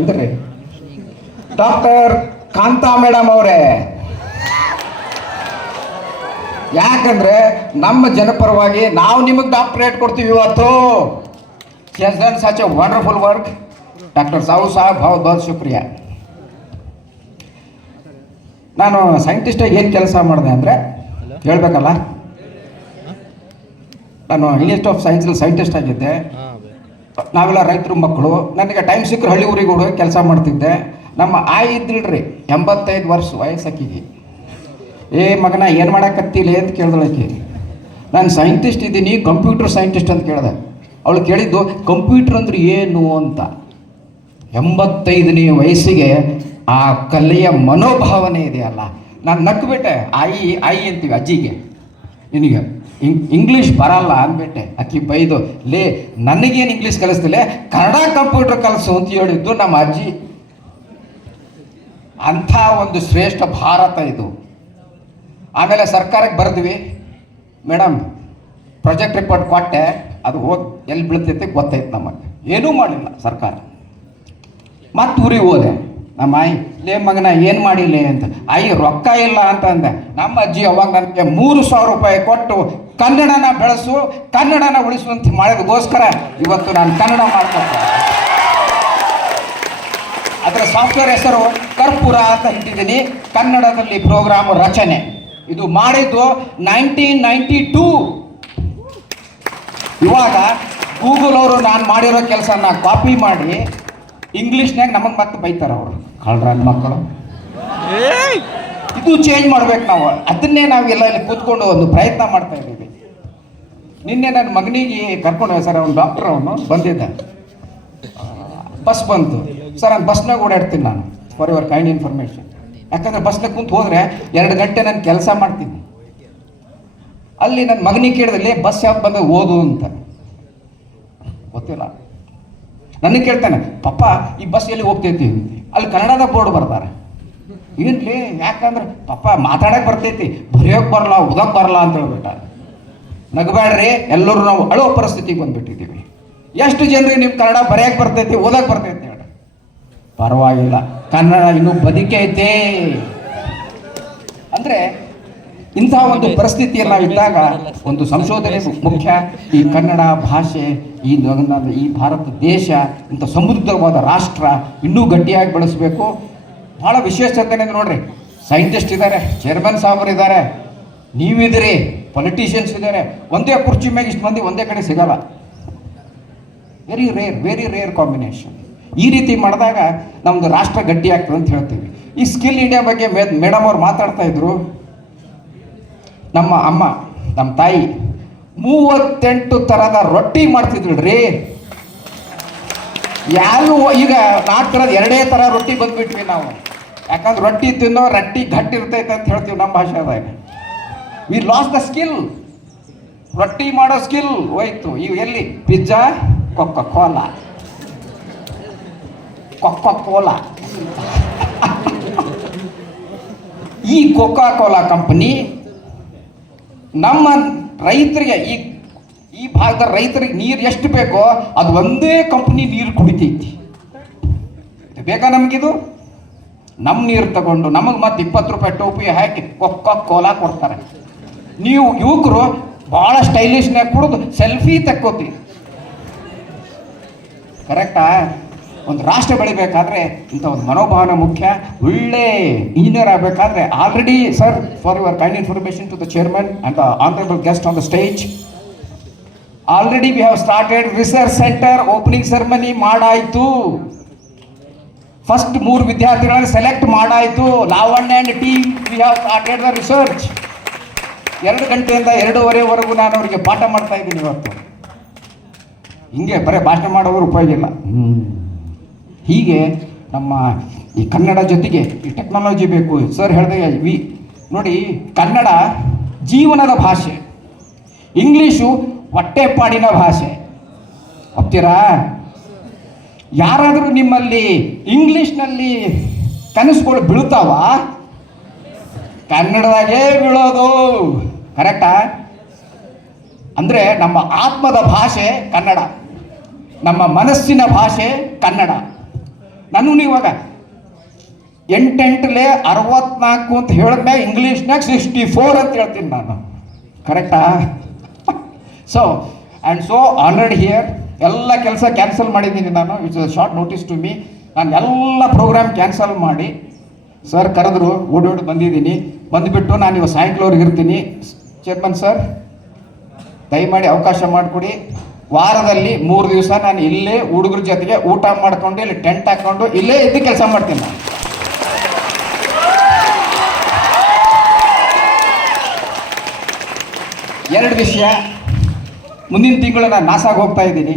ಎಂದ್ರಿ doctor ಕಾಂತಾ madam ಅವರೇ. ಯಾಕಂದ್ರೆ ನಮ್ಮ ಜನಪರವಾಗಿ ನಾವು ನಿಮಗೆ ಡಾಕ್ಟರೇಟ್ ಕೊಡ್ತೀವಿ ಇವತ್ತು. She has done such A wonderful work. Doctor ಸಾವು ಸಾಹೇಬ್ बहुत बहुत ಶುಕ್ರಿಯಾ. ನಾನು ಸೈಂಟಿಸ್ಟಾಗಿ ಏನು ಕೆಲಸ ಮಾಡಿದೆ ಅಂದರೆ ಹೇಳ್ಬೇಕಲ್ಲ, ನಾನು ಇನ್ಸ್ಟಿಟ್ಯೂಟ್ ಆಫ್ ಸೈನ್ಸಲ್ಲಿ ಸೈಂಟಿಸ್ಟ್ ಆಗಿದ್ದೆ. ನಾವೆಲ್ಲ ರೈತರ ಮಕ್ಕಳು. ನನಗೆ ಟೈಮ್ ಸಿಕ್ಕರು ಹಳ್ಳಿ ಊರಿಗೆ ಹೋಗಿ ಕೆಲಸ ಮಾಡ್ತಿದ್ದೆ. ನಮ್ಮ ಆಯಿ ಇದ್ದಿಲ್ರಿ, 85 ವರ್ಷ ವಯಸ್ಸಾಕಿಗೆ. ಏ ಮಗನ ಏನು ಮಾಡಕತ್ತಿಲ್ಲ ಅಂತ ಕೇಳ್ದಳಕ್ಕೆ. ನಾನು ಸೈಂಟಿಸ್ಟ್ ಇದ್ದೀನಿ, ಕಂಪ್ಯೂಟರ್ ಸೈಂಟಿಸ್ಟ್ ಅಂತ ಕೇಳಿದೆ. ಅವಳು ಕೇಳಿದ್ದು ಕಂಪ್ಯೂಟರ್ ಅಂದ್ರೆ ಏನು ಅಂತ. 85ನೇ ವಯಸ್ಸಿಗೆ ಆ ಕಲೆಯ ಮನೋಭಾವನೆ ಇದೆಯಲ್ಲ. ನಾನು ನಕ್ಬಿಟ್ಟೆ. ಆಯಿ ಅಂತೀವಿ ಅಜ್ಜಿಗೆ, ನಿನಗೆ ಇಂಗ್ಲೀಷ್ ಬರಲ್ಲ ಅಂದ್ಬಿಟ್ಟೆ. ಅಕ್ಕಿ ಬೈದು, ಲೇ ನನಗೇನು ಇಂಗ್ಲೀಷ್ ಕಲಿಸ್ತಿಲ್ಲ, ಕನ್ನಡ ಕಂಪ್ಯೂಟರ್ ಕಲಿಸು ಅಂತ ಹೇಳಿದ್ದು ನಮ್ಮ ಅಜ್ಜಿ. ಅಂಥ ಒಂದು ಶ್ರೇಷ್ಠ ಭಾರತ ಇದು. ಆಮೇಲೆ ಸರ್ಕಾರಕ್ಕೆ ಬರೆದ್ವಿ, ಮೇಡಮ್ ಪ್ರಾಜೆಕ್ಟ್ ರಿಪೋರ್ಟ್ ಕೊಟ್ಟೆ, ಅದು ಹೋಗಿ ಎಲ್ಲಿ ಬೀಳ್ತೈತೆ ಗೊತ್ತೈತೆ ನಮಗೆ. ಏನೂ ಮಾಡಿಲ್ಲ ಸರ್ಕಾರ. ಮತ್ತು ಊರಿಗೆ ಹೋದೆ. ನಮ್ಮ ಆಯಿ, ಲೇ ಮಗನ ಏನು ಮಾಡಿಲ್ಲ ಅಂತ. ಆಯಿ ರೊಕ್ಕ ಇಲ್ಲ ಅಂತ ಅಂದೆ. ನಮ್ಮ ಅಜ್ಜಿ ಅವಾಗ ನನಗೆ 3,000 ರೂಪಾಯಿ ಕೊಟ್ಟು ಕನ್ನಡನ ಬೆಳೆಸು, ಕನ್ನಡನ ಉಳಿಸು ಅಂತ ಮಾಡೋದಕ್ಕೋಸ್ಕರ ಇವತ್ತು ನಾನು ಕನ್ನಡ ಮಾಡ್ಕೊಟ್ಟೆ. ಅದರ ಸಾಫ್ಟ್ವೇರ್ ಹೆಸರು ಕರ್ಪೂರ ಅಂತ ಇಟ್ಟಿದ್ದೀನಿ. ಕನ್ನಡದಲ್ಲಿ ಪ್ರೋಗ್ರಾಮ್ ರಚನೆ. ಇದು ಮಾಡಿದ್ದು 1992. ಇವಾಗ ಗೂಗಲ್ ಅವರು ನಾನು ಮಾಡಿರೋ ಕೆಲಸನ ಕಾಪಿ ಮಾಡಿ ಇಂಗ್ಲೀಷ್ನಾಗ ನಮಗೆ ಮತ್ತೆ ಬೈತಾರೆ ಅವರು, ಕಳ್ರ ಮಕ್ಕಳು. ಇದು ಚೇಂಜ್ ಮಾಡ್ಬೇಕು ನಾವು. ಅದನ್ನೇ ನಾವೆಲ್ಲ ಇಲ್ಲಿ ಕೂತ್ಕೊಂಡು ಒಂದು ಪ್ರಯತ್ನ ಮಾಡ್ತಾ ಇದ್ದೀವಿ. ನಿನ್ನೆ ನನ್ನ ಮಗನಿಗೆ ಕರ್ಕೊಂಡು ಸರ್, ಅವ್ನು ಡಾಕ್ಟರ್, ಅವನು ಬಂದಿದ್ದ. ಬಸ್ ಬಂತು ಸರ್, ನಾನು ಬಸ್ನಾಗ ಓಡಾಡ್ತೀನಿ ನಾನು, ಫಾರ್ ಯುವರ್ ಕೈಂಡ್ ಇನ್ಫಾರ್ಮೇಶನ್. ಯಾಕಂದ್ರೆ ಬಸ್ನಾಗ ಕುಂತು ಹೋದರೆ 2 ಗಂಟೆ ನಾನು ಕೆಲಸ ಮಾಡ್ತೀನಿ. ಅಲ್ಲಿ ನನ್ನ ಮಗನಿಗೆ ಕೇಳಿದಲ್ಲಿ ಬಸ್ ಯಾವ್ದು ಬಂದ ಓದು ಅಂತ. ಗೊತ್ತಿಲ್ಲ. ನನಗೆ ಕೇಳ್ತಾನೆ, ಪಪ್ಪ ಈ ಬಸ್ ಎಲ್ಲಿ ಹೋಗ್ತೈತಿ? ಅಲ್ಲಿ ಕನ್ನಡದ ಬೋರ್ಡ್ ಬರ್ತಾರೆ. ಏನ್ಲಿ? ಯಾಕಂದ್ರೆ ಪಪ್ಪ ಮಾತಾಡಕ್ಕೆ ಬರ್ತೈತಿ, ಬರೆಯೋಕೆ ಬರಲ್ಲ, ಓದಕ್ಕೆ ಬರಲ್ಲ ಅಂತ ಹೇಳ್ಬಿಟ್ಟ. ನಗಬೇಡ್ರಿ, ಎಲ್ಲರೂ ನಾವು ಅಳೋ ಪರಿಸ್ಥಿತಿಗೆ ಬಂದ್ಬಿಟ್ಟಿದ್ದೀವಿ. ಎಷ್ಟು ಜನರಿಗೆ ನೀವು ಕನ್ನಡ ಬರೆಯೋಕೆ ಬರ್ತೈತಿ, ಓದಕ್ಕೆ ಬರ್ತೈತಿ ಹೇಳಿ? ಪರವಾಗಿಲ್ಲ, ಕನ್ನಡ ಇನ್ನೂ ಬದುಕೈತೆ. ಅಂದರೆ ಇಂಥ ಒಂದು ಪರಿಸ್ಥಿತಿಯಲ್ಲಿ ನಾವಿದ್ದಾಗ ಒಂದು ಸಂಶೋಧನೆ ಮುಖ್ಯ. ಈ ಕನ್ನಡ ಭಾಷೆ, ಈ ಭಾರತ ದೇಶ ಇಂಥ ಸಮೃದ್ಧವಾದ ರಾಷ್ಟ್ರ ಇನ್ನೂ ಗಟ್ಟಿಯಾಗಿ ಬೆಳೆಸಬೇಕು. ಭಾಳ ವಿಶೇಷತೆ ನೋಡ್ರಿ, ಸೈಂಟಿಸ್ಟ್ ಇದ್ದಾರೆ, ಚೇರ್ಮನ್ ಸಾಹೇಬರು ಇದ್ದಾರೆ, ನೀವಿದ್ದೀರಿ, ಪೊಲಿಟಿಷಿಯನ್ಸ್ ಇದ್ದಾರೆ. ಒಂದೇ ಕುರ್ಚಿ ಮೇಲೆ ಇಷ್ಟು ಮಂದಿ ಒಂದೇ ಕಡೆ ಸಿಗಲ್ಲ. Very rare combination. ಈ ರೀತಿ ಮಾಡಿದಾಗ ನಮ್ಮದು ರಾಷ್ಟ್ರ ಗಟ್ಟಿ ಆಗ್ತದೆ ಅಂತ ಹೇಳ್ತೀವಿ. ಈ ಸ್ಕಿಲ್ ಇಂಡಿಯಾ ಬಗ್ಗೆ ಮೇಡಮ್ ಅವ್ರು ಮಾತಾಡ್ತಾ ಇದ್ರು. ನಮ್ಮ ಅಮ್ಮ, ನಮ್ಮ ತಾಯಿ 38 ಥರದ ರೊಟ್ಟಿ ಮಾಡ್ತಿದ್ರಿ. ಯಾರು ಈಗ 4 ಥರದ 2 ಥರ ರೊಟ್ಟಿ ಬಂದ್ಬಿಟ್ವಿ ನಾವು. ಯಾಕಂದ್ರೆ ರೊಟ್ಟಿ ತಿನ್ನೋ ರೊಟ್ಟಿ ಗಟ್ಟಿ ಇರ್ತೈತೆ ಅಂತ ಹೇಳ್ತೀವಿ ನಮ್ಮ ಭಾಷೆದಾಗ. We loss the skill. ರೊಟ್ಟಿ ಮಾಡೋ ಸ್ಕಿಲ್ ಹೋಯ್ತು. ಈಗ ಎಲ್ಲಿ? Pizza, Coca Cola. ಈ ಕೊಕ್ಕಾ ಕೋಲಾ ಕಂಪನಿ ನಮ್ಮ ರೈತರಿಗೆ, ಈ ಭಾಗದ ರೈತರಿಗೆ ನೀರು ಎಷ್ಟು ಬೇಕೋ ಅದು ಒಂದೇ ಕಂಪ್ನಿ ನೀರು ಕುಡಿತೈತಿ. ಬೇಕಾ ನಮಗಿದು? ನಮ್ಮ ನೀರು ತಗೊಂಡು ನಮಗೆ ಮತ್ತೆ 20 ರೂಪಾಯಿ ಟೋಪಿ ಹಾಕಿ ಕೊಕ್ಕಾ ಕೋಲಾ ಕೊಡ್ತಾರೆ. ನೀವು ಯುವಕರು ಭಾಳ ಸ್ಟೈಲಿಶ್ನಾಗ ಕುಡಿದು ಸೆಲ್ಫಿ ತಕ್ಕೋತೀವಿ. ಕರೆಕ್ಟಾ? ಒಂದು ರಾಷ್ಟ್ರ ಬೆಳಿಬೇಕಾದ್ರೆ ಇಂಥ ಒಂದು ಮನೋಭಾವನೆ ಮುಖ್ಯ. ಒಳ್ಳೆ ಇಂಜಿನಿಯರ್ ಆಗಬೇಕಾದ್ರೆ already sir, for your kind information to the chairman and the honourable guest on the stage, already we have started research centre. Opening ceremony ಮಾಡಾಯಿತು. ಫಸ್ಟ್ 3 ವಿದ್ಯಾರ್ಥಿಗಳನ್ನು ಸೆಲೆಕ್ಟ್ ಮಾಡಾಯಿತು. Lavanya and team, we have started the research. 2 ಗಂಟೆಯಿಂದ 2:30ವರೆಗೂ ನಾನು ಅವರಿಗೆ ಪಾಠ ಮಾಡ್ತಾ ಇದ್ದೀನಿ ಇವತ್ತು. ಹಿಂಗೆ ಬರೀ ಭಾಷಣ ಮಾಡೋರು ಉಪಯೋಗ ಇಲ್ಲ. ಹೀಗೆ ನಮ್ಮ ಈ ಕನ್ನಡ ಜೊತೆಗೆ ಈ ಟೆಕ್ನಾಲಜಿ ಬೇಕು. ಸರ್ ಹೇಳಿದಾಗ ನೋಡಿ, ಕನ್ನಡ ಜೀವನದ ಭಾಷೆ, ಇಂಗ್ಲೀಷು ಹೊಟ್ಟೆಪಾಡಿನ ಭಾಷೆ. ಒಪ್ತೀರಾ? ಯಾರಾದರೂ ನಿಮ್ಮಲ್ಲಿ ಇಂಗ್ಲೀಷ್ನಲ್ಲಿ ಕನಸುಗಳು ಬೀಳ್ತಾವ? ಕನ್ನಡದಾಗೇ ಬೀಳೋದು. ಕರೆಕ್ಟಾ? ಅಂದರೆ ನಮ್ಮ ಆತ್ಮದ ಭಾಷೆ ಕನ್ನಡ, ನಮ್ಮ ಮನಸ್ಸಿನ ಭಾಷೆ ಕನ್ನಡ. ನಾನು ಇವಾಗ 8 64 ಅಂತ ಹೇಳಿದ್ಮ್ಯಾಗ ಇಂಗ್ಲೀಷ್ನಾಗ 64 ಅಂತ ಹೇಳ್ತೀನಿ ನಾನು, ಕರೆಕ್ಟಾ? So and so honoured here. ಎಲ್ಲ ಕೆಲಸ ಕ್ಯಾನ್ಸಲ್ ಮಾಡಿದ್ದೀನಿ ನಾನು. It's short notice to me. ನಾನು ಎಲ್ಲ ಪ್ರೋಗ್ರಾಮ್ ಕ್ಯಾನ್ಸಲ್ ಮಾಡಿ ಸರ್ ಕರೆದ್ರು, ಓಡೋಡಿ ಬಂದಿದ್ದೀನಿ. ಬಂದುಬಿಟ್ಟು ನಾನು ಇವಾಗ ಸಾಯಂಕಾಲವ್ರಿಗೆ ಇರ್ತೀನಿ. ಚೇರ್ಮನ್ ಸರ್ ದಯಮಾಡಿ ಅವಕಾಶ ಮಾಡಿಕೊಡಿ. ವಾರದಲ್ಲಿ 3 ದಿವಸ ನಾನು ಇಲ್ಲೇ ಹುಡುಗರ ಜೊತೆಗೆ ಊಟ ಮಾಡ್ಕೊಂಡು ಇಲ್ಲಿ ಟೆಂಟ್ ಹಾಕ್ಕೊಂಡು ಇಲ್ಲೇ ಇದ್ದು ಕೆಲಸ ಮಾಡ್ತೀನಿ ನಾನು. ಎರಡು ವಿಷಯ, ಮುಂದಿನ ತಿಂಗಳು ನಾನು ನಾಸಾಗಿ ಹೋಗ್ತಾ ಇದ್ದೀನಿ.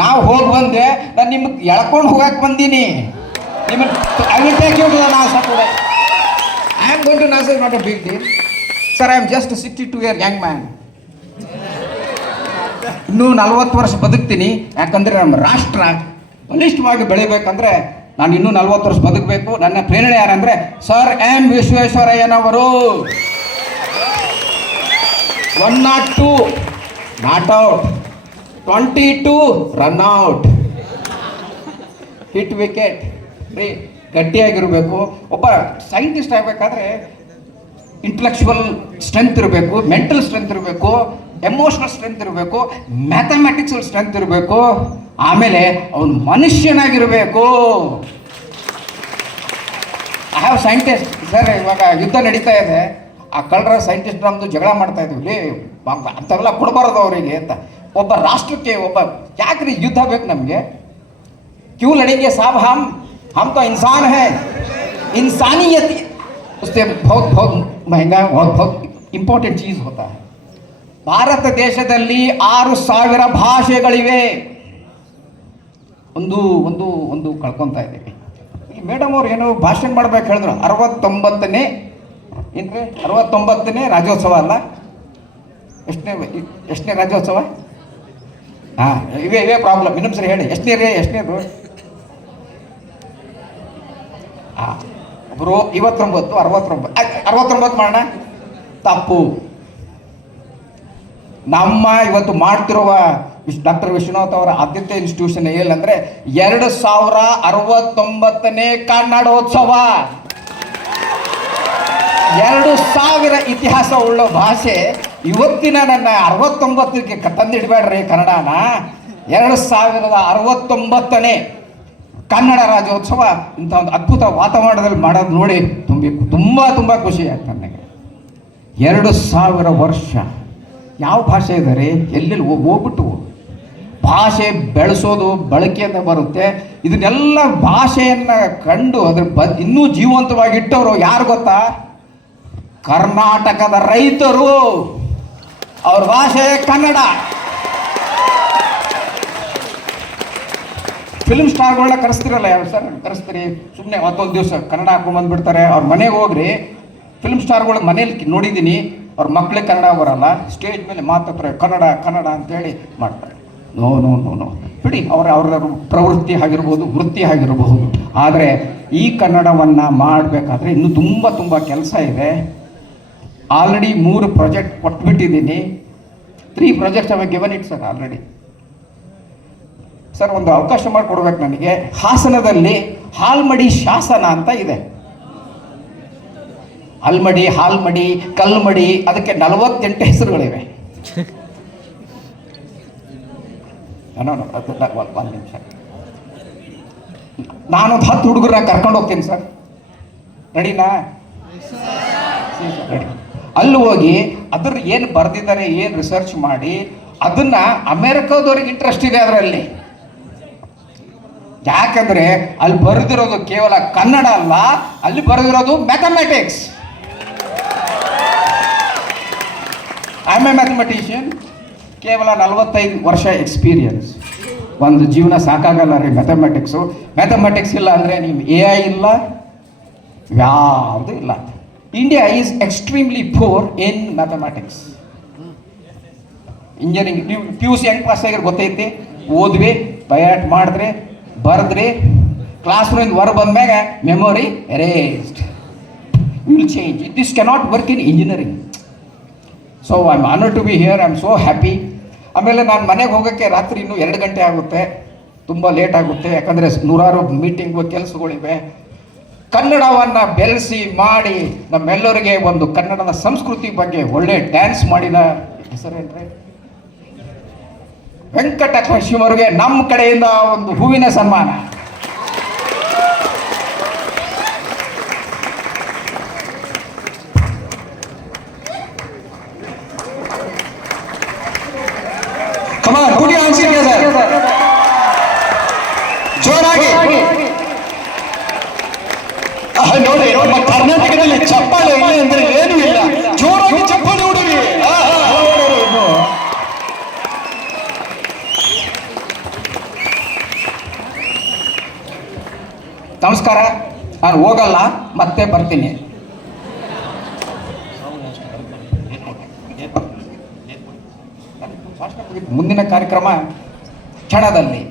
ನಾವು ಹೋಗಿ ಬಂದೆ, ನಾನು ನಿಮ್ಗೆ ಎಳ್ಕೊಂಡು ಹೋಗಕ್ಕೆ ಬಂದೀನಿ. ನಿಮಗೆ I will take you to the NASA today. I am going to NASA, is not a big deal sir. I am just 62 year young man. ಇನ್ನೂ 40 ವರ್ಷ ಬದುಕ್ತೀನಿ. ಯಾಕಂದರೆ ನಮ್ಮ ರಾಷ್ಟ್ರ ಬಲಿಷ್ಠವಾಗಿ ಬೆಳಿಬೇಕಂದ್ರೆ ನಾನು ಇನ್ನೂ 40 ವರ್ಷ ಬದುಕಬೇಕು. ನನ್ನ ಪ್ರೇರಣೆ ಯಾರಂದರೆ ಸರ್ ಎಂ ವಿಶ್ವೇಶ್ವರಯ್ಯನವರು. 102 not out, 22 run out, hit wicket. ಗಟ್ಟಿಯಾಗಿರಬೇಕು. ಒಬ್ಬ ಸೈಂಟಿಸ್ಟ್ ಆಗಬೇಕಾದ್ರೆ ಇಂಟಲೆಕ್ಚುವಲ್ ಸ್ಟ್ರೆಂತ್ ಇರಬೇಕು, ಮೆಂಟಲ್ ಸ್ಟ್ರೆಂತ್ ಇರಬೇಕು, ಎಮೋಷನಲ್ ಸ್ಟ್ರೆಂತ್ ಇರಬೇಕು, ಮ್ಯಾಥಮೆಟಿಕ್ಸಲ್ ಸ್ಟ್ರೆಂತ್ ಇರಬೇಕು, ಆಮೇಲೆ ಅವನು ಮನುಷ್ಯನಾಗಿರಬೇಕು. I have scientist sir. ಇವಾಗ ಯುದ್ಧ ನಡೀತಾ ಇದೆ, ಆ ಕಳ್ಳರ ಸೈಂಟಿಸ್ಟ್ ನಮ್ಮದು ಜಗಳ ಮಾಡ್ತಾ ಇದ್ವಿ, ಅಂಥವೆಲ್ಲ ಕೊಡಬಾರ್ದು ಅವರಿಗೆ ಅಂತ. ಒಬ್ಬ ರಾಷ್ಟ್ರಕ್ಕೆ ಒಬ್ಬ ಯಾಕ್ರಿ ಯುದ್ಧ ಬೇಕು ನಮಗೆ? ಕ್ಯೂ ಲಡೆಂಗೆ ಸಾಬ್, हम तो इंसान है, इंसानियत उससे बहुत महंगा बहुत ಇಂಪಾರ್ಟೆಂಟ್ ಚೀಸ್ ಹೋತಾ है. ಭಾರತ ದೇಶದಲ್ಲಿ 6,000 ಭಾಷೆಗಳಿವೆ. ಒಂದು ಕಳ್ಕೊತಾ ಇದ್ದೀವಿ. ಈ ಮೇಡಮ್ ಅವ್ರು ಏನೋ ಭಾಷಣ ಮಾಡ್ಬೇಕು ಹೇಳಿದ್ರು. 69ನೇ ಏನ್ರಿ 69ನೇ ರಾಜ್ಯೋತ್ಸವ ಅಲ್ಲ, ಎಷ್ಟನೇ ರಾಜ್ಯೋತ್ಸವ? ಹಾಂ, ಇವೇ ಪ್ರಾಬ್ಲಮ್. ಇನ್ನೊಂದು ಸರಿ ಹೇಳಿ, ಎಷ್ಟನೇದು? ಒಬ್ಬರು 59, 69 ಮಾಡೋಣ. ತಪ್ಪು. ನಮ್ಮ ಇವತ್ತು ಮಾಡ್ತಿರುವ ಡಾಕ್ಟರ್ ವಿಶ್ವನಾಥ್ ಅವರ ಆದ್ಯತೆ ಇನ್ಸ್ಟಿಟ್ಯೂಷನ್ ಏನಂದ್ರೆ 2069ನೇ ಕನ್ನಡೋತ್ಸವ. 2000 ಇತಿಹಾಸ ಉಳ್ಳ ಭಾಷೆ ಇವತ್ತಿನ ನನ್ನ 69ಕ್ಕೆ ತಂದಿಡಬೇಡ್ರಿ ಕನ್ನಡನ. 2069ನೇ ಕನ್ನಡ ರಾಜ್ಯೋತ್ಸವ ಇಂಥ ಒಂದು ಅದ್ಭುತ ವಾತಾವರಣದಲ್ಲಿ ಮಾಡೋದು ನೋಡಿ ತುಂಬ ಖುಷಿ ಆಯ್ತು ನನಗೆ. 2000 ವರ್ಷ ಯಾವ ಭಾಷೆ ಇದ್ದಾರೆ, ಎಲ್ಲೆಲ್ಲಿ ಹೋಗ್ಬಿಟ್ಟು ಭಾಷೆ ಬೆಳೆಸೋದು ಬಳಕೆಯಿಂದ ಬರುತ್ತೆ. ಇದನ್ನೆಲ್ಲ ಭಾಷೆಯನ್ನು ಕಂಡು ಅದ್ರ ಇನ್ನೂ ಜೀವಂತವಾಗಿಟ್ಟವರು ಯಾರು ಗೊತ್ತಾ? ಕರ್ನಾಟಕದ ರೈತರು. ಅವ್ರ ಭಾಷೆ ಕನ್ನಡ. ಫಿಲ್ಮ್ ಸ್ಟಾರ್ಗಳನ್ನ ಕರೆಸ್ತಿರಲ್ಲ ಯಾರು ಸರ್? ಕರೆಸ್ತೀರಿ ಸುಮ್ಮನೆ ಮತ್ತೊಂದು ದಿವಸ ಕನ್ನಡ ಹಾಕೊಂಡ್ಬಂದ್ಬಿಡ್ತಾರೆ. ಅವ್ರ ಮನೆಗೆ ಹೋಗ್ರಿ, ಫಿಲ್ಮ್ ಸ್ಟಾರ್ಗಳ ಮನೇಲಿ ನೋಡಿದ್ದೀನಿ, ಅವ್ರ ಮಕ್ಳಿಗೆ ಕನ್ನಡ ಬರಲ್ಲ, ಸ್ಟೇಜ್ ಮೇಲೆ ಮಾತಾಡ್ತಾರೆ ಕನ್ನಡ ಅಂತೇಳಿ ಮಾಡ್ತಾರೆ. ನೋ ಬಿಡಿ, ಅವ್ರ ಪ್ರವೃತ್ತಿ ಆಗಿರ್ಬೋದು, ವೃತ್ತಿ ಆಗಿರಬಹುದು. ಆದರೆ ಈ ಕನ್ನಡವನ್ನು ಮಾಡಬೇಕಾದ್ರೆ ಇನ್ನೂ ತುಂಬ ಕೆಲಸ ಇದೆ. ಆಲ್ರೆಡಿ 3 ಪ್ರಾಜೆಕ್ಟ್ ಕೊಟ್ಬಿಟ್ಟಿದ್ದೀನಿ. 3 projects have given it sir already. Sir ಒಂದು ಅವಕಾಶ ಮಾಡಿಕೊಡ್ಬೇಕು ನನಗೆ. ಹಾಸನದಲ್ಲಿ ಹಾಲ್ಮಡಿ ಶಾಸನ ಅಂತ ಇದೆ. ಹಾಲ್ಮಡಿ, ಕಲ್ಮಡಿ, ಅದಕ್ಕೆ 48 ಹೆಸರುಗಳಿವೆ. ಒಂದು ನಿಮಿಷ, ನಾನೊಂದು 10 ಹುಡುಗರನ್ನ ಕರ್ಕೊಂಡು ಹೋಗ್ತೀನಿ ಸರ್. ರೆಡಿನಾ? ರೆಡಿ. ಅಲ್ಲಿ ಹೋಗಿ ಅದ್ರ ಏನು ಬರೆದಿದ್ದಾರೆ, ಏನು ರಿಸರ್ಚ್ ಮಾಡಿ ಅದನ್ನ ಅಮೆರಿಕದವ್ರಿಗೆ ಇಂಟ್ರೆಸ್ಟ್ ಇದೆ ಅದರಲ್ಲಿ. ಯಾಕಂದ್ರೆ ಅಲ್ಲಿ ಬರೆದಿರೋದು ಕೇವಲ ಕನ್ನಡ ಅಲ್ಲ, ಅಲ್ಲಿ ಬರೆದಿರೋದು mathematics. I am a mathematician. ಕೇವಲ 45 ವರ್ಷ ಎಕ್ಸ್ಪೀರಿಯನ್ಸ್. ಒಂದು ಜೀವನ ಸಾಕಾಗಲ್ಲ ರೀ ಮ್ಯಾಥಮೆಟಿಕ್ಸ್ ಇಲ್ಲ ಅಂದರೆ ನೀವು AI ಇಲ್ಲ, ಯಾವುದೂ ಇಲ್ಲ. India is extremely poor in mathematics. Engineering ನೀವು PUC ಹೆಂಗೆ ಪಾಸ್ ಆಗಿರೋ ಗೊತ್ತೈತಿ? ಓದ್ವಿ, ಬಯಾಟ್ ಮಾಡಿದ್ರಿ, ಬರೆದ್ರಿ, ಕ್ಲಾಸ್ ರೂಮಿಂದ ಹೊರ ಬಂದ್ಮ್ಯಾಗ memory erased. Will change. This cannot work in engineering. So I am honoured to be here. I am so happy. ಆಮೇಲೆ ನಾನು ಮನೆಗೆ ಹೋಗೋಕ್ಕೆ ರಾತ್ರಿ ಇನ್ನೂ 2 ಗಂಟೆ ಆಗುತ್ತೆ, ತುಂಬ ಲೇಟ್ ಆಗುತ್ತೆ. ಯಾಕಂದರೆ ನೂರಾರು ಮೀಟಿಂಗು ಕೆಲಸಗಳಿವೆ. ಕನ್ನಡವನ್ನು ಬೆಳೆಸಿ ಮಾಡಿ ನಮ್ಮೆಲ್ಲರಿಗೆ ಒಂದು ಕನ್ನಡದ ಸಂಸ್ಕೃತಿ ಬಗ್ಗೆ ಒಳ್ಳೆ ಡ್ಯಾನ್ಸ್ ಮಾಡಿದ ಹೆಸರೇನ್ರಿ ವೆಂಕಟಕೃಷ್ಣ ಅವರಿಗೆ ನಮ್ಮ ಕಡೆಯಿಂದ ಒಂದು ಹೂವಿನ ಸನ್ಮಾನ. ಜೋರಾಗಿ ನೋಡಿ, ನಮ್ಮ ಕರ್ನಾಟಕದಲ್ಲಿ ಚಪ್ಪಾಳೆ ಇಲ್ಲ ಅಂದ್ರೆ ಏನೂ ಇಲ್ಲ. ಜೋರಾಗಿ ಚಪ್ಪಾಳೆ ಹೊಡಿರಿ. ನಮಸ್ಕಾರ, ನಾನು ಹೋಗಲ್ಲ, ಮತ್ತೆ ಬರ್ತೀನಿ. ಮುಂದಿನ ಕಾರ್ಯಕ್ರಮ ಕ್ಷಣದಲ್ಲಿ.